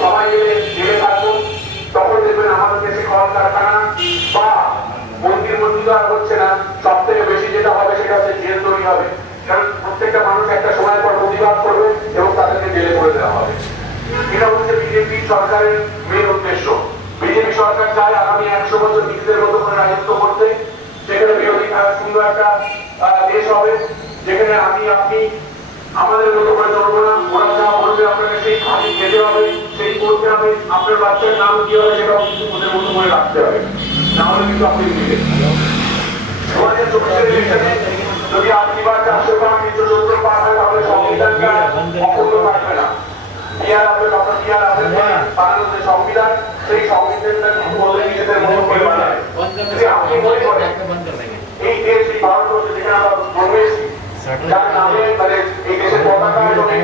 সবাই জেলে থাকবো, তখন দেখবেন আমাদের দেশে কলকারখানা বা মন্দির মন্দির আর হচ্ছে না। সব থেকে বেশি যেটা হবে সেটা হচ্ছে জেল তৈরি হবে, কারণ প্রত্যেকটা মানুষ একটা সময় পর প্রতিবাদ করবে এবং তাদেরকে জেলে করে দেওয়া হবে। এটা হচ্ছে বিজেপি সরকারের মেন উদ্দেশ্য। বিজেপি সরকার চায় আগামী 100 বছর নিজেদের মতো করে রাজত্ব করতে, যেখানে বিরোধী সুন্দর একটা দেশ হবে, যেখানে আমি আপনি আমাদের মতো করে চলবো না, ওরা যা বলবে আপনাকে সেই খালি খেতে হবে, সেই করতে হবে। আপনার বাচ্চার নাম কি হবে সেটাও কিন্তু ওদের মতো করে রাখতে হবে, নাহলে কিন্তু আপনি দিবেন। 2024 ইলেকশনে যদি আপনি বা 400 বা 370 পাস হয় তাহলে সংবিধানটা অপূর্ণ থাকবে না। ডক্টর বি আর আম্বেদকর বানানো যে সংবিধান, সেই সংবিধানটা কিন্তু বলে নিজেদের মতো করে বানাবে। যদি আপনি মনে করেন এই দেশ, এই ভারতবর্ষ যেখানে আমরা জন্মেছি, যার নামে মানে এই দেশের পতাকা এবং এই